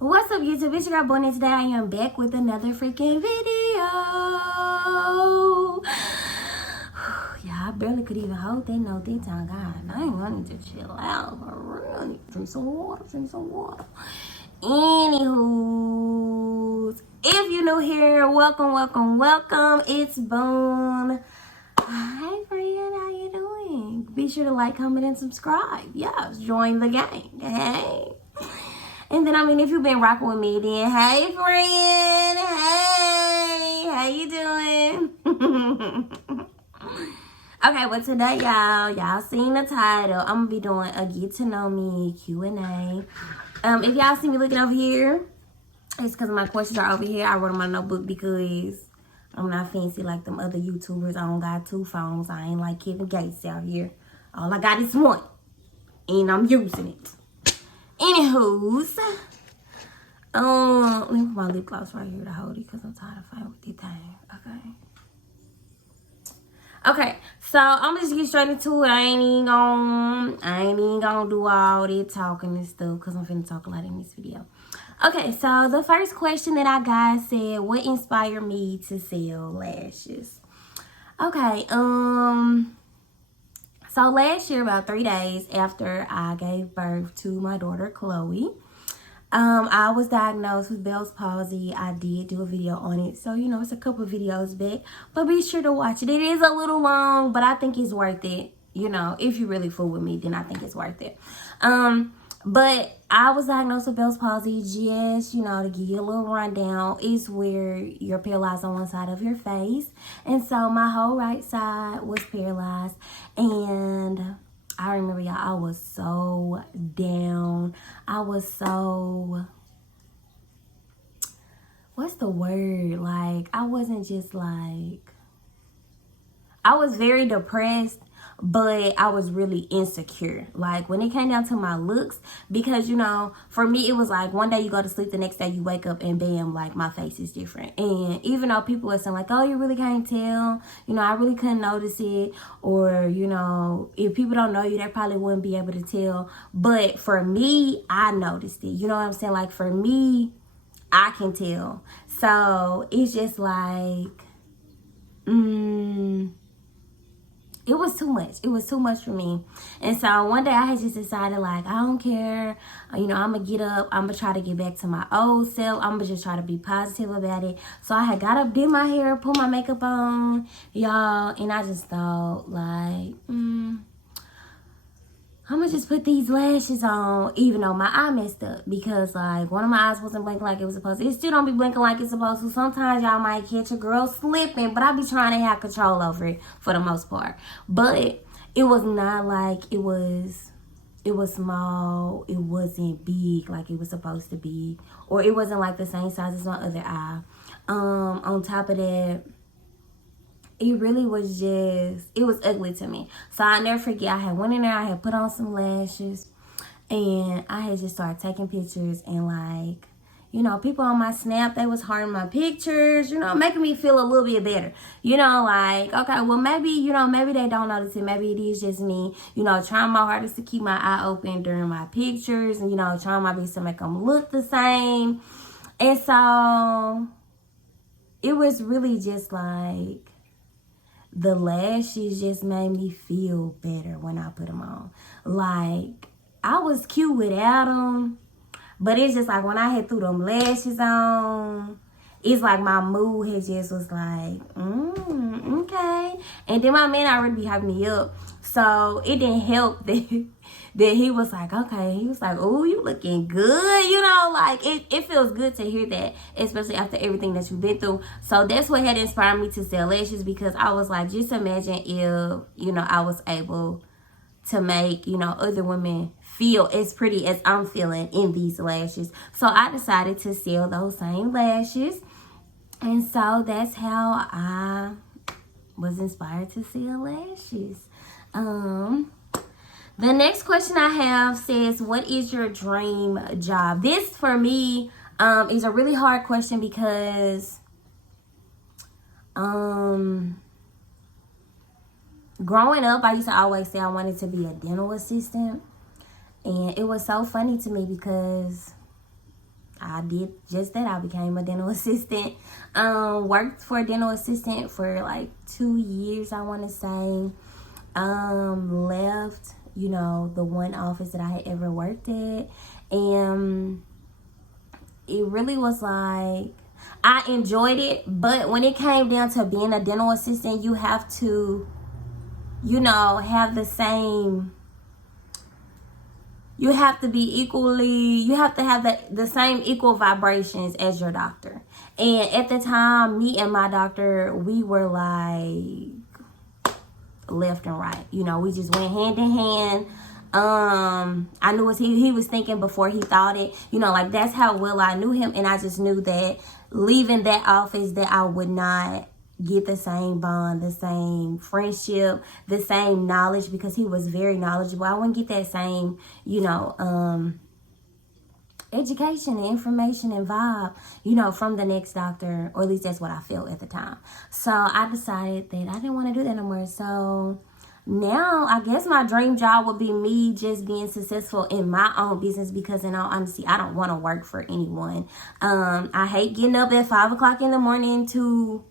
What's up, YouTube? It's your girl Bonnie. Today I am back with another freaking video. Yeah, I barely could even hold that note that time. God, I need to chill out. I really need to drink some water. Anywho, if you're new here, welcome. It's Boone. Hi, friend. How you doing? Be sure to like, comment, and subscribe. Yes, join the gang. Hey. And then, if you've been rocking with me, then, hey, friend. Hey, how you doing? Okay, well, today, y'all seen the title. I'm going to be doing a get to know me Q&A. If y'all see me looking over here, it's because my questions are over here. I wrote in my notebook because I'm not fancy like them other YouTubers. I don't got 2 phones. I ain't like Kevin Gates out here. All I got is one, and I'm using it. Anywho's, let me put my lip gloss right here to hold it because I'm tired of fighting with this thing. Okay, so I'm just get straight into it. I ain't even gonna do all that talking and stuff because I'm finna talk a lot in this video. Okay, so the first question that I got said, what inspired me to sell lashes? Okay, so last year, about 3 days after I gave birth to my daughter, Chloe, I was diagnosed with Bell's palsy. I did do a video on it. So, it's a couple of videos back. But be sure to watch it. It is a little long, but I think it's worth it. If you really fool with me, then I think it's worth it. But I was diagnosed with Bell's palsy. Just, to give you a little rundown, is where you're paralyzed on one side of your face. And so my whole right side was paralyzed. And I remember, y'all, I was so down. I was so, what's the word? Like, I wasn't just like, I was very depressed, but I was really insecure. Like, when it came down to my looks, because, for me, it was like one day you go to sleep, the next day you wake up and bam, like, my face is different. And even though people were saying like, oh, you really can't tell, I really couldn't notice it. Or, if people don't know you, they probably wouldn't be able to tell. But for me, I noticed it. You know what I'm saying? Like, for me, I can tell. So it's just like, it was too much. It was too much for me. And so one day I had just decided, like, I don't care. I'm going to get up. I'm going to try to get back to my old self. I'm going to just try to be positive about it. So I had got up, did my hair, put my makeup on, y'all. And I just thought, like, I'm going to just put these lashes on, even though my eye messed up. Because, like, one of my eyes wasn't blinking like it was supposed to. It still don't be blinking like it's supposed to. Sometimes y'all might catch a girl slipping, but I be trying to have control over it for the most part. But it was not like it was small. It wasn't big like it was supposed to be. Or it wasn't, like, the same size as my other eye. On top of that, it really was just, it was ugly to me. So I never forget, I had went in there, I had put on some lashes, and I had just started taking pictures, and like, people on my Snap, they was hearting my pictures, making me feel a little bit better. Like, okay, well, maybe, maybe they don't notice it. Maybe it is just me, trying my hardest to keep my eye open during my pictures, and, trying my best to make them look the same. And so it was really just like, the lashes just made me feel better when I put them on. Like, I was cute without them, but it's just like when I had threw them lashes on, it's like my mood had just was like, okay. And then my man already be hyping me up, so it didn't help that he was like, okay. He was like, oh, you looking good, like it feels good to hear that, especially after everything that you've been through. So that's what had inspired me to sell lashes, because I was like, just imagine if, I was able to make, other women feel as pretty as I'm feeling in these lashes. So I decided to sell those same lashes. And so that's how I was inspired to sell lashes. The next question I have says, what is your dream job? This, for me, is a really hard question because growing up, I used to always say I wanted to be a dental assistant. And it was so funny to me because I I did just that. I became a dental assistant. Worked for a dental assistant for like 2 years, I want to say. Left, you know, the one office that I had ever worked at. And it really was like, I enjoyed it. But when it came down to being a dental assistant, you have to, you know, have the same... You have to be equally, you have to have the same equal vibrations as your doctor. And at the time, me and my doctor, we were like left and right. You know, we just went hand in hand. I knew what he was thinking before he thought it. You know, like that's how well I knew him. And I just knew that leaving that office that I would not get the same bond, the same friendship, the same knowledge, because he was very knowledgeable. I wouldn't get that same, you know, education and information and vibe, you know, from the next doctor, or at least that's what I felt at the time. So I decided that I didn't want to do that no more. So now I guess my dream job would be me just being successful in my own business, because in all honesty, I don't want to work for anyone. I hate getting up at 5 o'clock in the morning to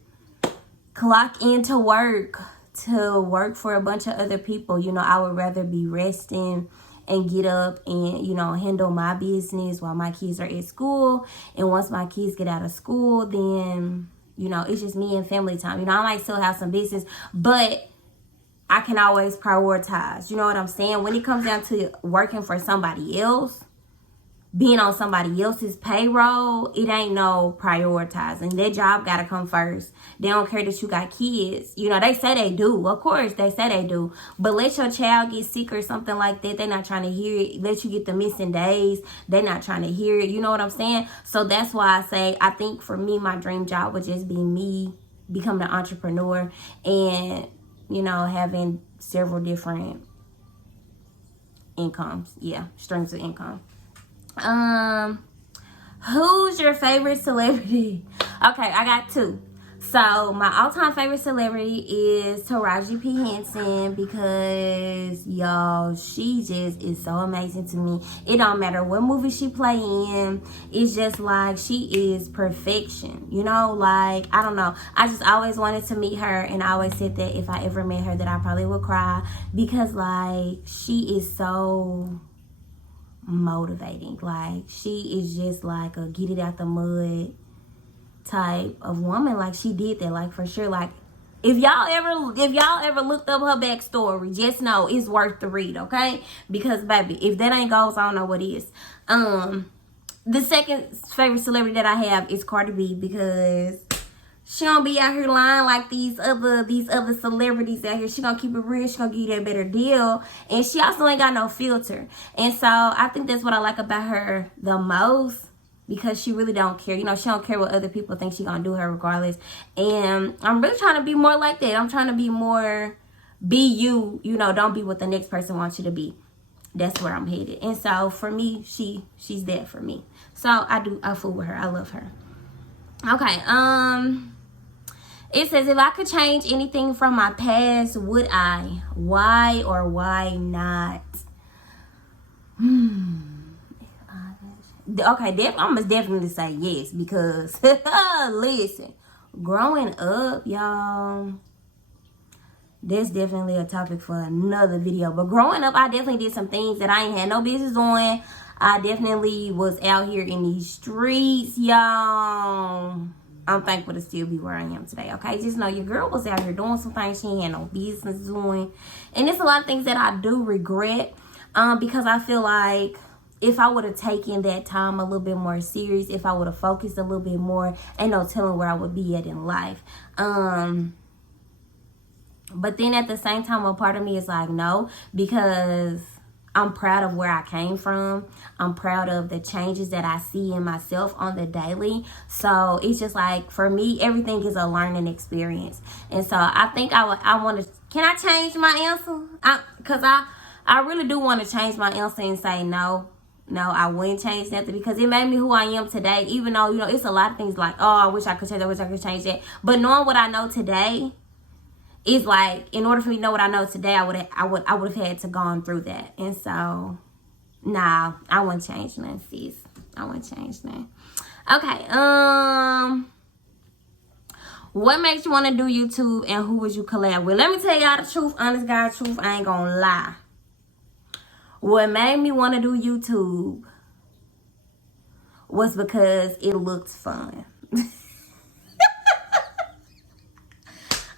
clock into work for a bunch of other people. You know, I would rather be resting and get up and, you know, handle my business while my kids are at school. And once my kids get out of school, then, you know, it's just me and family time. You know, I might still have some business, but I can always prioritize. You know what I'm saying? When it comes down to working for somebody else, being on somebody else's payroll, it ain't no prioritizing. That job gotta come first. They don't care that you got kids. You know, they say they do. Of course, they say they do. But let your child get sick or something like that. They're not trying to hear it. Let you get the missing days. They're not trying to hear it. You know what I'm saying? So that's why I say, I think for me, my dream job would just be me becoming an entrepreneur and, you know, having several different incomes. Yeah, streams of income. Who's your favorite celebrity? Okay, I got two. So my all-time favorite celebrity is Taraji P. Henson, because y'all, she just is so amazing to me. It don't matter what movie she play in. It's just like she is perfection. You know, like, I don't know. I just always wanted to meet her, and I always said that if I ever met her that I probably would cry, because like she is so motivating. Like, she is just like a get it out the mud type of woman. Like, she did that, like, for sure. Like, if y'all ever looked up her backstory, just know it's worth the read, okay? Because baby, if that ain't goals, I don't know what is. The second favorite celebrity that I have is Cardi B, because she don't be out here lying like these other celebrities out here. She gonna keep it real. She gonna give you that better deal. And she also ain't got no filter. And so I think that's what I like about her the most, because she really don't care. You know, she don't care what other people think. She gonna do her regardless. And I'm really trying to be more like that. I'm trying to be more, be you. You know, don't be what the next person wants you to be. That's where I'm headed. And so for me, she's there for me. So I fool with her. I love her. Okay, it says, if I could change anything from my past, would I? Why or why not? Okay, I'm gonna definitely say yes, because listen, growing up, y'all, that's definitely a topic for another video. But growing up, I definitely did some things that I ain't had no business doing. I definitely was out here in these streets, y'all. I'm thankful to still be where I am today, okay? Just know your girl was out here doing some things she ain't had no business doing. And there's a lot of things that I do regret, because I feel like if I would have taken that time a little bit more serious, if I would have focused a little bit more, ain't no telling where I would be at in life. But then at the same time, a part of me is like, no, because I'm proud of where I came from. I'm proud of the changes that I see in myself on the daily. So it's just like, for me, everything is a learning experience. And so I think I want to, can I change my answer? Because I really do want to change my answer and say no. No, I wouldn't change nothing, because it made me who I am today. Even though, you know, it's a lot of things like, oh, I wish I could change that, I wish I could change that. But knowing what I know today, it's like, in order for me to know what I know today, I would have had to gone through that. And so, nah, I wouldn't change nothing, sis. I wouldn't change that. Okay, what makes you want to do YouTube and who would you collab with? Let me tell y'all the truth, honest God truth. I ain't gonna lie. What made me want to do YouTube was because it looked fun.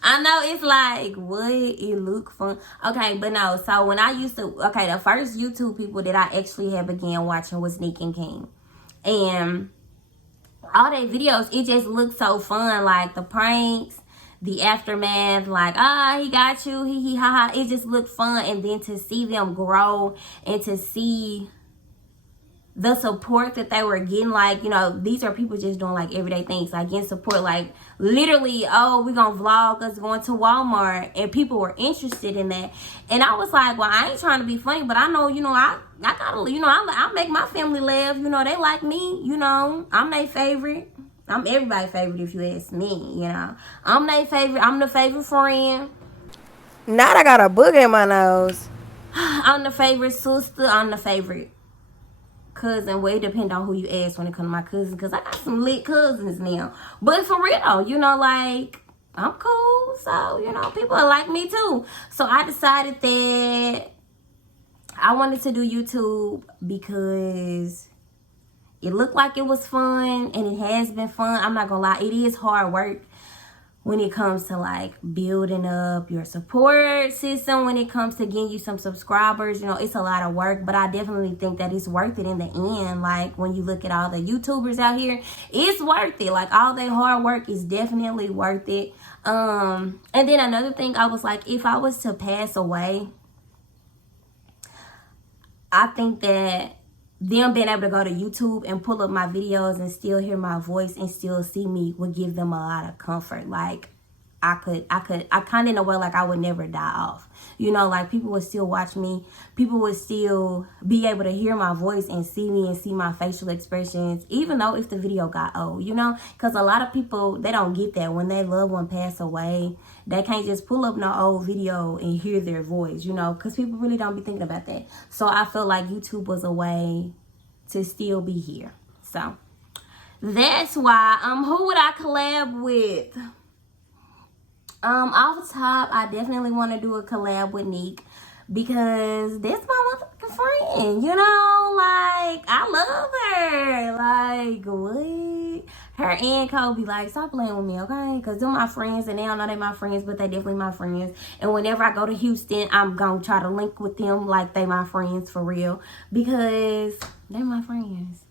I know it's like, what? It look fun. Okay, but no. So when I used to, okay, the first YouTube people that I actually had began watching was Nick and King. And all their videos, it just looked so fun. Like the pranks, the aftermath, like, he got you, he, ha, ha. It just looked fun. And then to see them grow and to see the support that they were getting, like, you know, these are people just doing like everyday things, like getting support, like literally, oh, we're gonna vlog us going to Walmart, and people were interested in that. And I was like, well, I ain't trying to be funny, but I know, you know, I gotta, you know, I make my family laugh, you know, they like me, you know, I'm their favorite. I'm everybody's favorite if you ask me, you know. I'm their favorite, I'm the favorite friend. Now I got a booger in my nose. I'm the favorite sister, I'm the favorite cousin. Well, it depends on who you ask when it comes to my cousins, because I got some lit cousins now. But for real, you know, like, I'm cool, so, you know, people like me too. So I decided that I wanted to do YouTube because it looked like it was fun, and it has been fun. I'm not gonna lie, it is hard work when it comes to like building up your support system, when it comes to getting you some subscribers. You know, it's a lot of work, but I definitely think that it's worth it in the end. Like when you look at all the YouTubers out here, it's worth it. Like all their hard work is definitely worth it. And then another thing, I was like, if I was to pass away, I think that them being able to go to YouTube and pull up my videos and still hear my voice and still see me would give them a lot of comfort. Like I kind of in a way, like I would never die off. You know, like people would still watch me. People would still be able to hear my voice and see me and see my facial expressions, even though if the video got old, you know, because a lot of people, they don't get that when their loved one pass away. They can't just pull up no old video and hear their voice, you know, because people really don't be thinking about that. So I feel like YouTube was a way to still be here. So that's why. Who would I collab with? Off the top, I definitely want to do a collab with Nick, because that's my motherfucking friend, you know, like, I love her, like, what? Her and Kobe, like, stop playing with me, okay? Because they're my friends, and they don't know they're my friends, but they definitely my friends. And whenever I go to Houston, I'm going to try to link with them like they my friends for real, because they're my friends.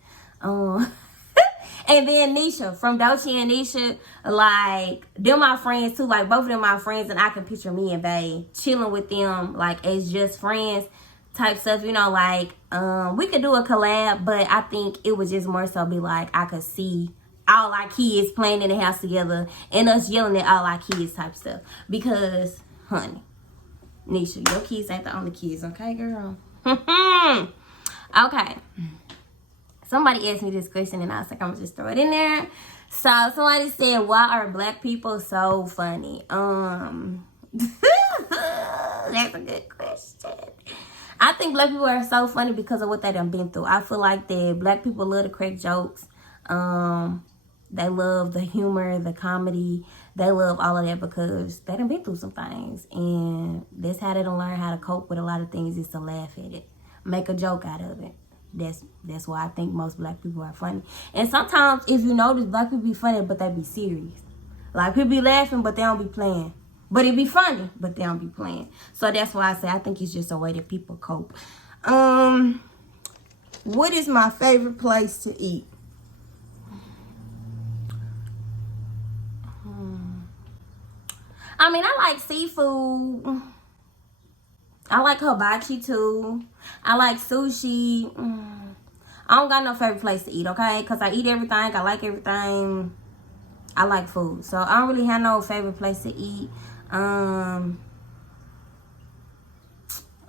And then Nisha from Dolce and Nisha, like, they're my friends too. Like, both of them my friends, and I can picture me and Bae chilling with them, like, as just friends type stuff, you know, like, we could do a collab, but I think it would just more so be like, I could see all our kids playing in the house together and us yelling at all our kids type stuff. Because, honey, Nisha, your kids ain't the only kids, okay, girl? Okay. Somebody asked me this question, and I was like, I'm gonna just throw it in there. So somebody said, why are black people so funny? That's a good question. I think black people are so funny because of what they done been through. I feel like that black people love to crack jokes. They love the humor, the comedy. They love all of that because they done been through some things. And that's how they done learn how to cope with a lot of things, is to laugh at it. Make a joke out of it. That's why I think most black people are funny. And sometimes, if you notice, black people be funny, but they be serious. Like, people be laughing, but they don't be playing. But it be funny, but they don't be playing. So that's why I say I think it's just a way that people cope. What is my favorite place to eat? I mean, I like seafood. I like hibachi too. I like sushi. I don't got no favorite place to eat, okay? Because I eat everything. I like everything. I like food. So I don't really have no favorite place to eat. I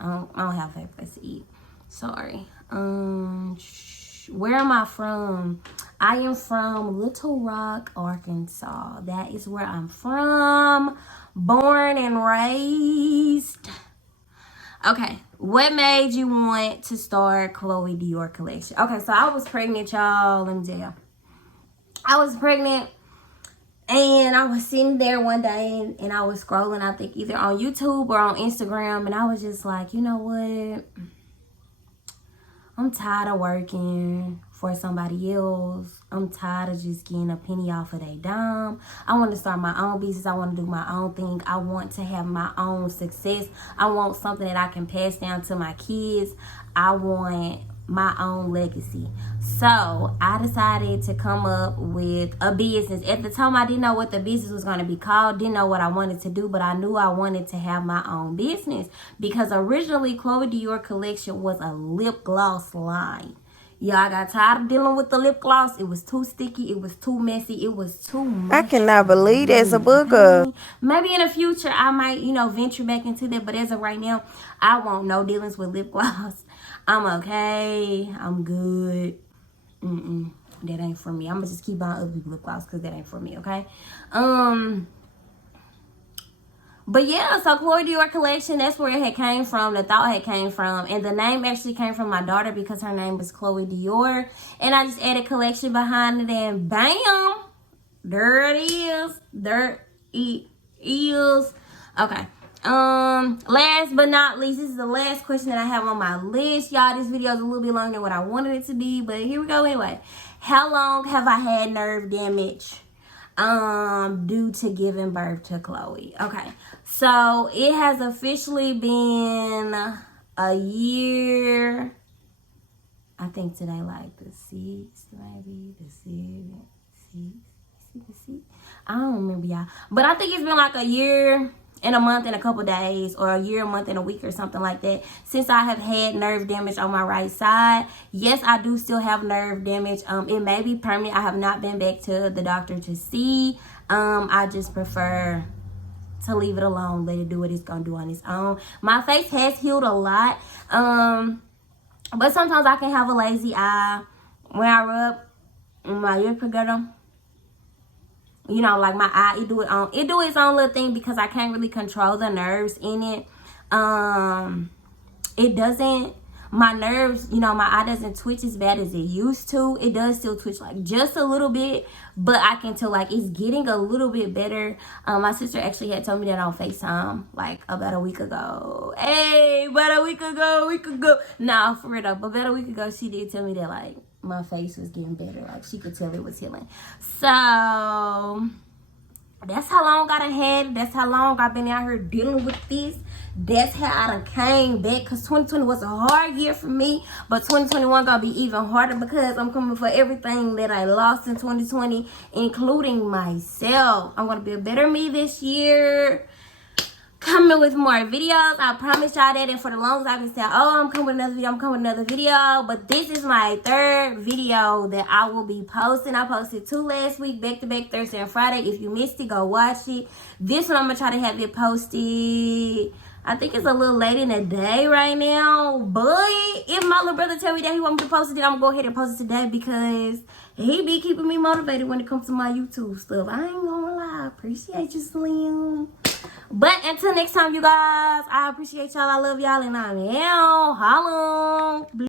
don't have a favorite place to eat. Sorry. Where am I from? I am from Little Rock, Arkansas. That is where I'm from. Born and raised. Okay, what made you want to start Chloe Dior collection? Okay, so I was pregnant, y'all. Let me tell you. I was pregnant, and I was sitting there one day, and I was scrolling, I think either on YouTube or on Instagram, and I was just like, you know what? I'm tired of working for somebody else. I'm tired of just getting a penny off of their dime. I want to start my own business. I want to do my own thing. I want to have my own success. I want something that I can pass down to my kids. I want my own legacy. So I decided to come up with a business. At the time, I didn't know what the business was going to be called, didn't know what I wanted to do, but I knew I wanted to have my own business, because originally Chloe Dior collection was a lip gloss line. Yeah, I got tired of dealing with the lip gloss. It was too sticky. It was too messy. It was too much. I cannot believe there's a booger. Maybe in the future I might, venture back into that. But as of right now, I want no dealings with lip gloss. I'm okay. I'm good. That ain't for me. I'm gonna just keep buying other people's lip gloss because that ain't for me, okay? But yeah, so Chloe Dior collection, that's where it had came from. The thought had came from. And the name actually came from my daughter because her name is Chloe Dior. And I just added collection behind it, and bam, there it is. There it is. Okay. Last but not least, this is the last question that I have on my list. Y'all, this video is a little bit longer than what I wanted it to be, but here we go anyway. How long have I had nerve damage due to giving birth to Chloe? Okay, so it has officially been a year. I think today, like the 6th, maybe the 7th, 6th. I don't remember, y'all, but I think it's been like a year and a month and a couple days, or a year, a month and a week, or something like that, since I have had nerve damage on my right side. Yes, I do still have nerve damage. It may be permanent. I have not been back to the doctor to see. I just prefer to leave it alone, let it do what it's gonna do on its own. My face has healed a lot, but sometimes I can have a lazy eye when I rub my lip together. Like my eye, it do its own little thing, because I can't really control the nerves in it. It doesn't, my nerves, my eye doesn't twitch as bad as it used to. It does still twitch, like just a little bit, but I can tell like it's getting a little bit better. My sister actually had told me that on FaceTime like about a week ago. Hey, about a week ago. Nah, for real though, but about a week ago she did tell me that like my face was getting better. Like she could tell it was healing. So that's how long I done had it. That's how long I've been out here dealing with this. That's how I done came back, because 2020 was a hard year for me, but 2021 gonna be even harder, because I'm coming for everything that I lost in 2020, including myself. I'm gonna be a better me this year, coming with more videos. I promise y'all that. And for the longest I've been saying, oh, I'm coming with another video, but this is my 3rd video that I will be posting. I posted 2 last week, back to back, Thursday and Friday. If you missed it, go watch it. This one I'm gonna try to have it posted, I think it's a little late in the day right now, but if my little brother tell me that he want me to post it, then I'm gonna go ahead and post it today, because he be keeping me motivated when it comes to my YouTube stuff. I ain't gonna lie. Appreciate you, Slim. But until next time, you guys, I appreciate y'all. I love y'all, and I'm out. Holla.